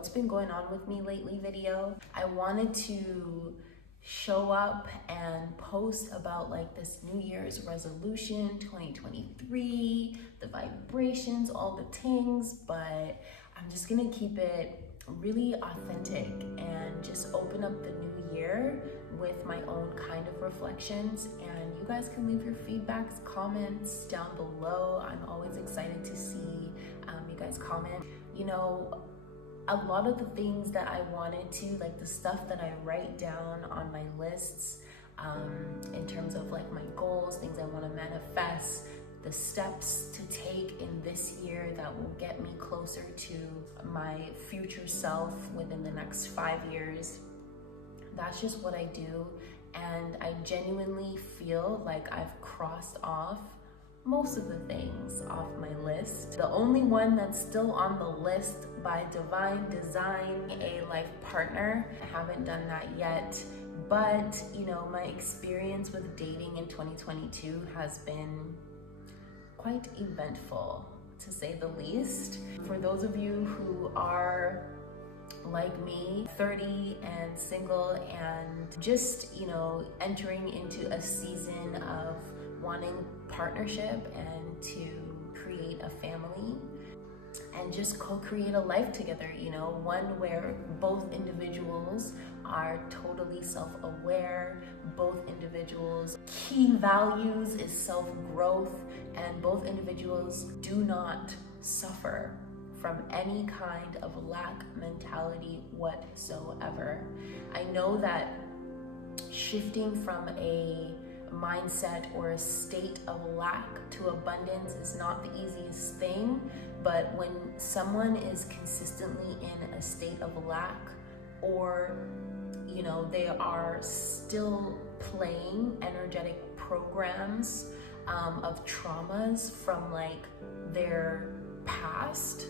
what's been going on with me lately video. I wanted to show up and post about like this New Year's resolution 2023, the vibrations, all the things, but I'm just gonna keep it really authentic and just open up the new year with my own kind of reflections. And you guys can leave your feedbacks, comments down below. I'm always excited to see you guys comment. You know, a lot of the things that I wanted to, like the stuff that I write down on my lists, in terms of like my goals, things I want to manifest, the steps to take in this year that will get me closer to my future self within the next 5 years. That's just what I do. And I genuinely feel like I've crossed off most of the things off my list. The only one that's still on the list by divine design, a life partner. I haven't done that yet, but you know, my experience with dating in 2022 has been quite eventful, to say the least. For those of you who are like me, 30 and single and just, you know, entering into a season of wanting partnership and to create a family and just co-create a life together, you know, one where both individuals are totally self-aware, both individuals' key values is self-growth, and both individuals do not suffer from any kind of lack mentality whatsoever. I know that shifting from a mindset or a state of lack to abundance is not the easiest thing, but when someone is consistently in a state of lack, or you know, they are still playing energetic programs of traumas from like their past,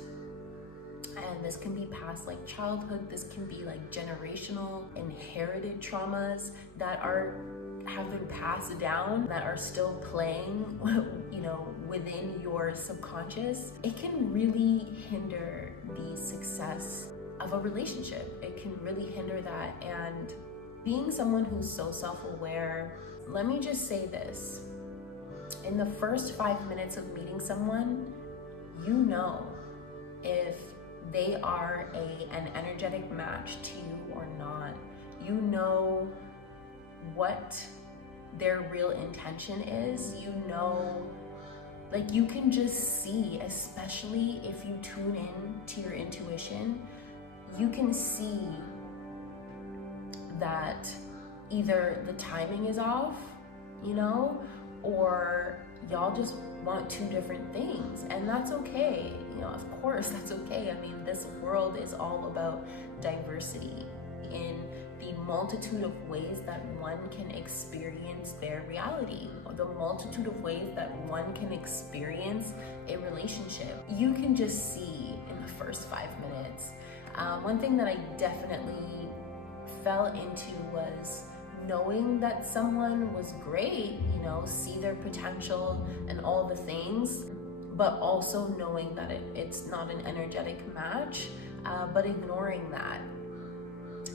and this can be past like childhood, this can be like generational inherited traumas that have been passed down, that are still playing, you know, within your subconscious. It can really hinder the success of a relationship. It can really hinder that. And being someone who's so self-aware, let me just say this. In the first 5 minutes of meeting someone, you know if they are an energetic match to you or not. You know what their real intention is. You know, like you can just see, especially if you tune in to your intuition, you can see that either the timing is off, you know, or y'all just want two different things, and that's okay. You know, of course that's okay. I mean, this world is all about diversity in the multitude of ways that one can experience their reality, or the multitude of ways that one can experience a relationship. You can just see in the first 5 minutes. One thing that I definitely fell into was knowing that someone was great, you know, see their potential and all the things, but also knowing that it's not an energetic match, but ignoring that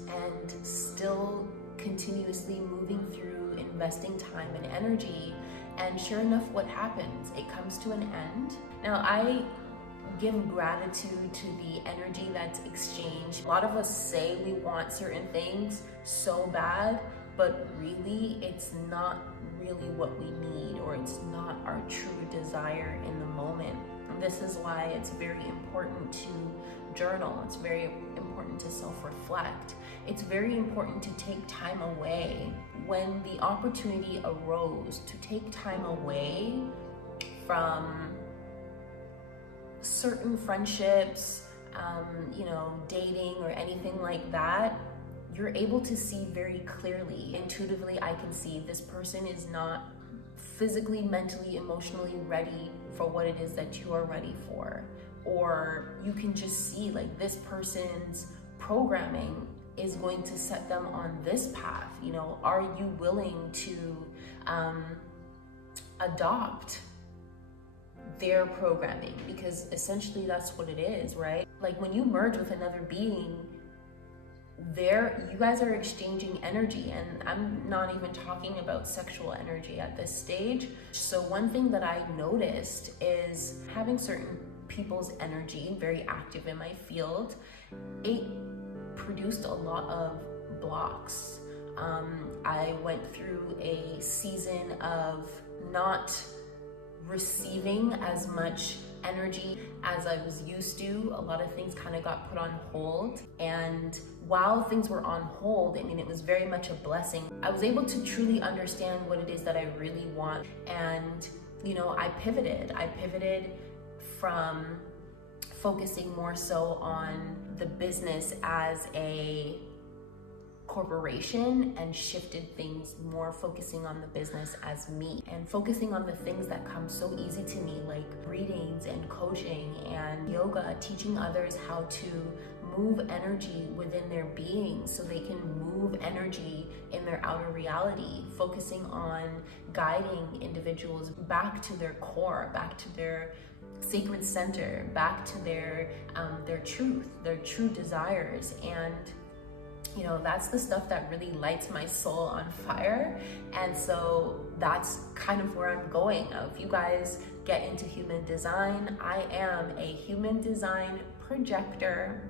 and still continuously moving through, investing time and energy. And sure enough, what happens? It comes to an end. Now, I give gratitude to the energy that's exchanged. A lot of us say we want certain things so bad, but really it's not really what we need, or it's not our true desire in the moment. And this is why it's very important to journal. It's very important to self-reflect. It's very important to take time away. When the opportunity arose to take time away from certain friendships, you know, dating or anything like that, you're able to see very clearly. Intuitively, I can see this person is not physically, mentally, emotionally ready for what it is that you are ready for. Or you can just see like this person's programming is going to set them on this path. You know, are you willing to adopt their programming, because essentially that's what it is, right? Like when you merge with another being, you guys are exchanging energy, and I'm not even talking about sexual energy at this stage. So one thing that I noticed is having certain people's energy very active in my field, it produced a lot of blocks. I went through a season of not receiving as much energy as I was used to. A lot of things kind of got put on hold, and while things were on hold, I mean, it was very much a blessing. I was able to truly understand what it is that I really want, and I pivoted from focusing more so on the business as a corporation and shifted things more focusing on the business as me and focusing on the things that come so easy to me, like readings and coaching and yoga, teaching others how to move energy within their being so they can move energy in their outer reality, focusing on guiding individuals back to their core, back to their sacred center, back to their truth, their true desires. And that's the stuff that really lights my soul on fire. And so that's kind of where I'm going. Now, if you guys get into human design, I am a human design projector,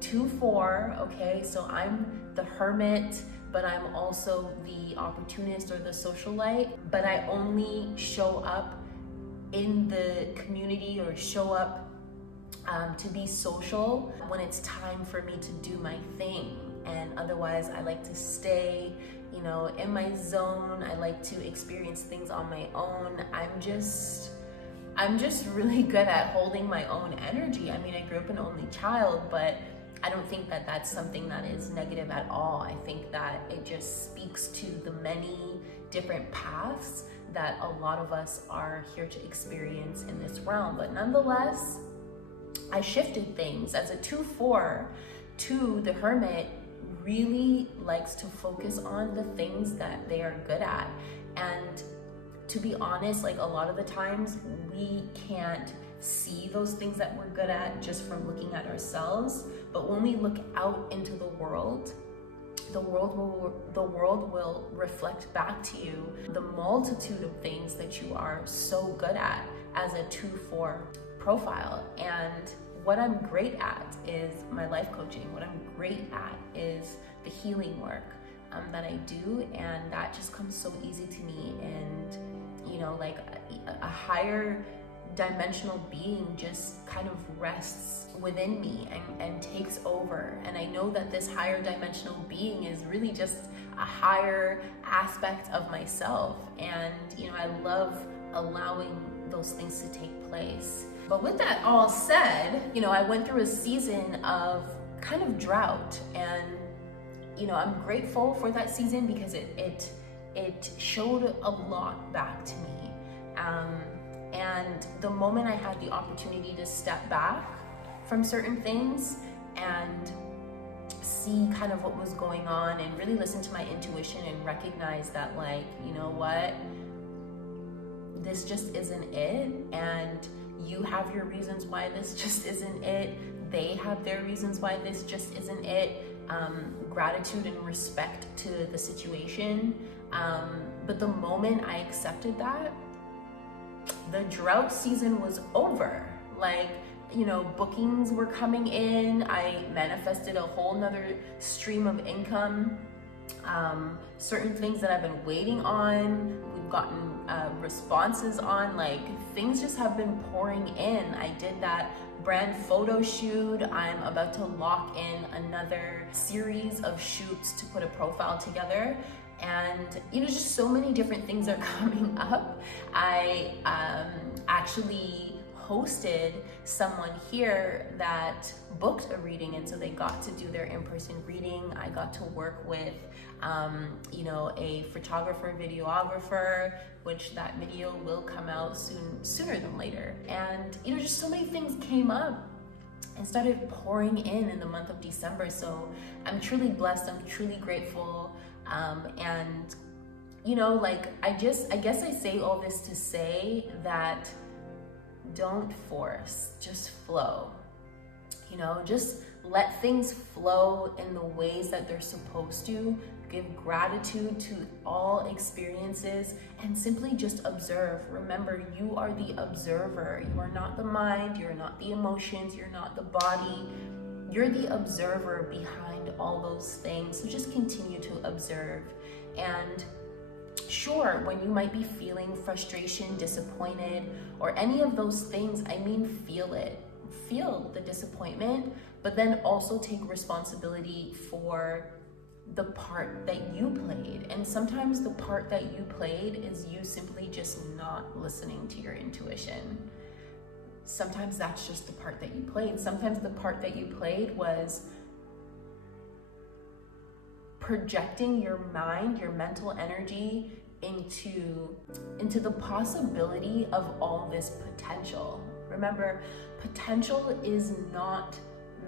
2/4, okay? So I'm the hermit, but I'm also the opportunist or the socialite, but I only show up in the community or show up to be social when it's time for me to do my thing. And otherwise, I like to stay, in my zone. I like to experience things on my own. I'm just really good at holding my own energy. I mean, I grew up an only child, but I don't think that that's something that is negative at all. I think that it just speaks to the many different paths that a lot of us are here to experience in this realm. But nonetheless, I shifted things. As a 2/4, the hermit really likes to focus on the things that they are good at. And to be honest, like a lot of the times we can't see those things that we're good at just from looking at ourselves. But when we look out into the world will reflect back to you the multitude of things that you are so good at as a 2/4 profile. And what I'm great at is my life coaching. What I'm great at is the healing work that I do, and that just comes so easy to me. And like a higher dimensional being just kind of rests within me and takes over. And I know that this higher dimensional being is really just a higher aspect of myself. And I love allowing those things to take place. But with that all said, I went through a season of kind of drought, and I'm grateful for that season because it showed a lot back to me. And the moment I had the opportunity to step back from certain things and see kind of what was going on and really listen to my intuition and recognize that, like, what, this just isn't it. And you have your reasons why this just isn't it. They have their reasons why this just isn't it. Gratitude and respect to the situation. But the moment I accepted that, the drought season was over. Like, bookings were coming in. I manifested a whole nother stream of income. Certain things that I've been waiting on, we've gotten responses on. Like, things just have been pouring in. I did that brand photo shoot. I'm about to lock in another series of shoots to put a profile together. And just so many different things are coming up. I actually hosted someone here that booked a reading, and so they got to do their in-person reading. I got to work with a photographer, videographer, which that video will come out sooner than later. And just so many things came up and started pouring in the month of December. So I'm truly blessed. I'm truly grateful. And like, I guess I say all this to say that don't force, just flow. You know, just let things flow in the ways that they're supposed to. Give gratitude to all experiences and simply just observe. Remember, you are the observer. You are not the mind, you're not the emotions, you're not the body. You're the observer behind all those things. So just continue to observe. And sure, when you might be feeling frustration, disappointed, or any of those things, I mean, feel it. Feel the disappointment, but then also take responsibility for the part that you played. And sometimes the part that you played is you simply just not listening to your intuition. Sometimes that's just the part that you played. Sometimes the part that you played was projecting your mind, your mental energy into the possibility of all this potential. Remember, potential is not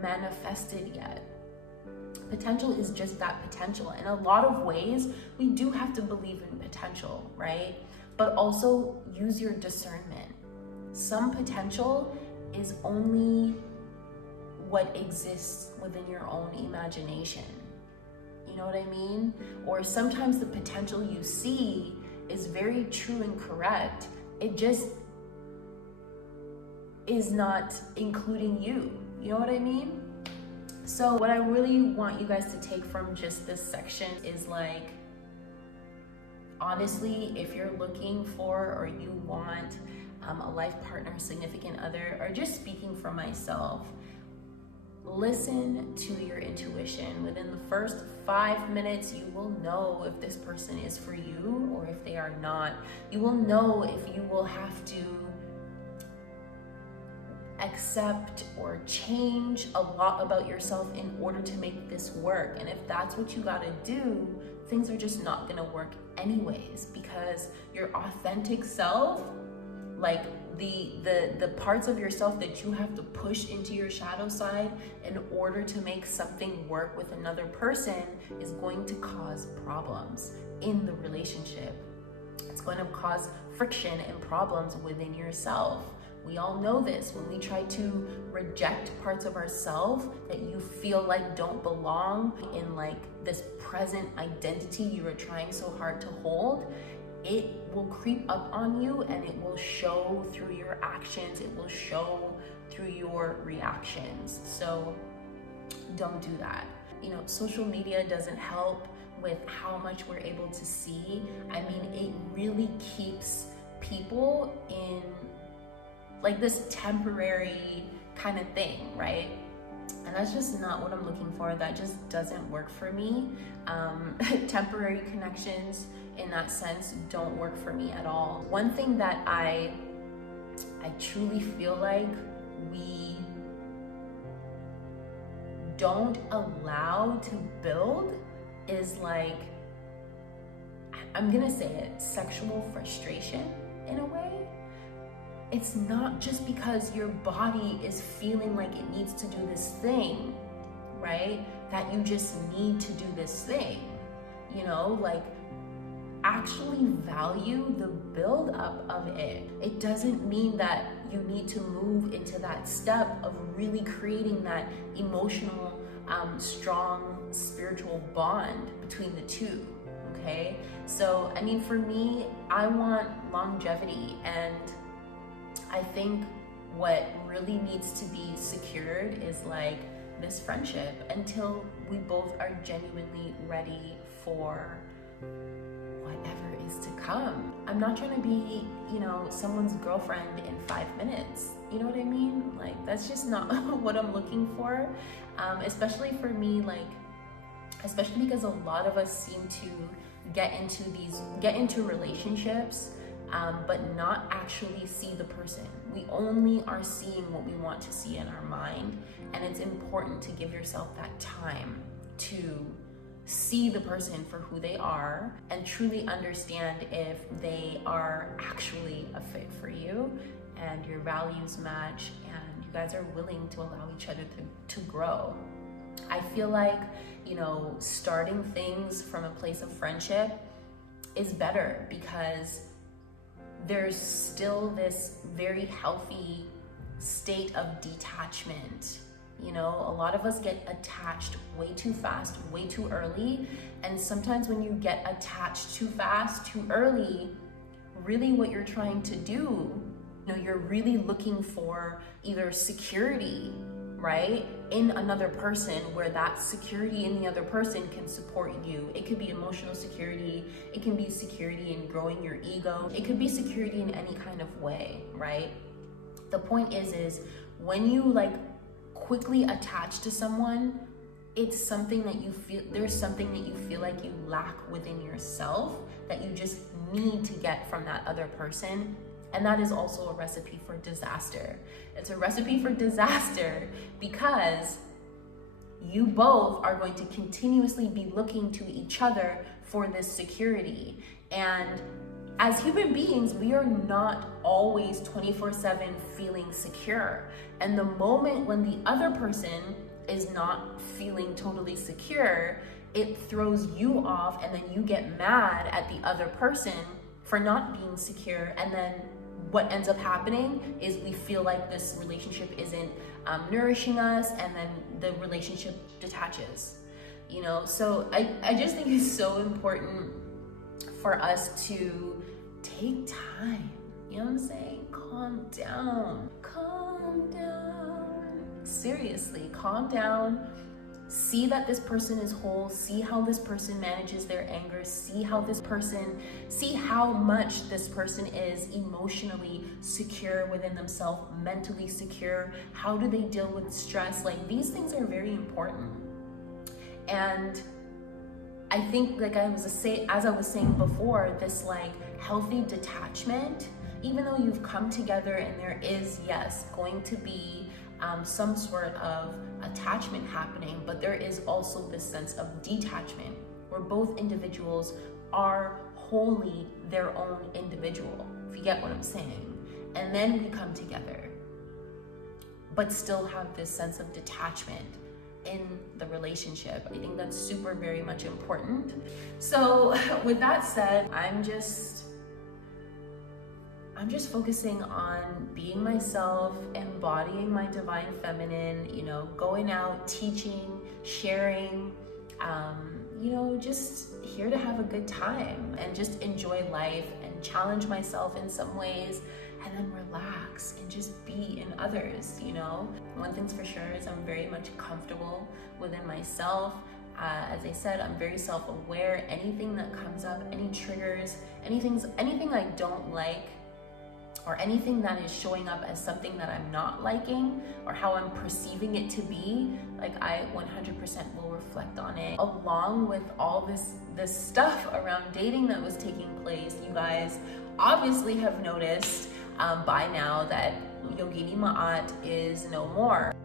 manifested yet. Potential is just that potential. In a lot of ways, we do have to believe in potential, right? But also use your discernment. Some potential is only what exists within your own imagination. You know what I mean? Or sometimes the potential you see is very true and correct. It just is not including you. You know what I mean? So what I really want you guys to take from just this section is like, honestly, if you're looking for or you want a life partner, significant other, or just speaking for myself, listen to your intuition. Within the first 5 minutes, you will know if this person is for you or if they are not. You will know if you will have to accept or change a lot about yourself in order to make this work. And if that's what you gotta do, things are just not gonna work anyways, because your authentic self, like the parts of yourself that you have to push into your shadow side in order to make something work with another person, is going to cause problems in the relationship. It's going to cause friction and problems within yourself. We all know this. When we try to reject parts of ourselves that you feel like don't belong in like this present identity you are trying so hard to hold, it will creep up on you and it will show through your actions. It will show through your reactions. So don't do that. You know, social media doesn't help with how much we're able to see. I mean, it really keeps people in like this temporary kind of thing, right? And that's just not what I'm looking for. That just doesn't work for me. Temporary connections in that sense don't work for me at all. One thing that I truly feel like we don't allow to build is like, I'm gonna say it, sexual frustration in a way. It's not just because your body is feeling like it needs to do this thing, right? That you just need to do this thing, you know, like actually value the build up of it. It doesn't mean that you need to move into that step of really creating that emotional, strong spiritual bond between the two, okay? So, I mean, for me, I want longevity, and I think what really needs to be secured is like this friendship until we both are genuinely ready for whatever is to come. I'm not trying to be, you know, someone's girlfriend in 5 minutes. You know what I mean? Like, that's just not what I'm looking for. Especially for me, like, especially because a lot of us seem to get into relationships, but not actually see the person. We only are seeing what we want to see in our mind, and it's important to give yourself that time to see the person for who they are and truly understand if they are actually a fit for you and your values match and you guys are willing to allow each other to grow. I feel like, you know, starting things from a place of friendship is better because there's still this very healthy state of detachment. You know, a lot of us get attached way too fast, way too early. And sometimes when you get attached too fast, too early, really what you're trying to do, you know, you're really looking for either security, right, in another person, where that security in the other person can support you. It could be emotional security, it can be security in growing your ego, it could be security in any kind of way, right? The point is when you like quickly attach to someone, it's something that you feel, there's something that you feel like you lack within yourself that you just need to get from that other person. And that is also a recipe for disaster. It's a recipe for disaster because you both are going to continuously be looking to each other for this security. And as human beings, we are not always 24/7 feeling secure. And the moment when the other person is not feeling totally secure, it throws you off, and then you get mad at the other person for not being secure. And then what ends up happening is we feel like this relationship isn't nourishing us, and then the relationship detaches, you know? So I just think it's so important for us to take time, you know what I'm saying? Calm down, seriously, calm down. See that this person is whole, see how this person manages their anger, see how much this person is emotionally secure within themselves, mentally secure. How do they deal with stress? Like, these things are very important. And I think, like as I was saying before, this like healthy detachment, even though you've come together and there is, yes, going to be some sort of attachment happening, but there is also this sense of detachment where both individuals are wholly their own individual, if you get what I'm saying. And then we come together, but still have this sense of detachment in the relationship. I think that's super, very much important. So with that said, I'm just focusing on being myself, embodying my divine feminine, you know, going out, teaching, sharing, you know, just here to have a good time and just enjoy life and challenge myself in some ways, and then relax and just be in others, you know? One thing's for sure is I'm very much comfortable within myself. As I said, I'm very self-aware. Anything that comes up, any triggers, anything I don't like, or anything that is showing up as something that I'm not liking, or how I'm perceiving it to be, like I 100% will reflect on it. Along with all this stuff around dating that was taking place, you guys obviously have noticed by now that Yogini Ma'at is no more.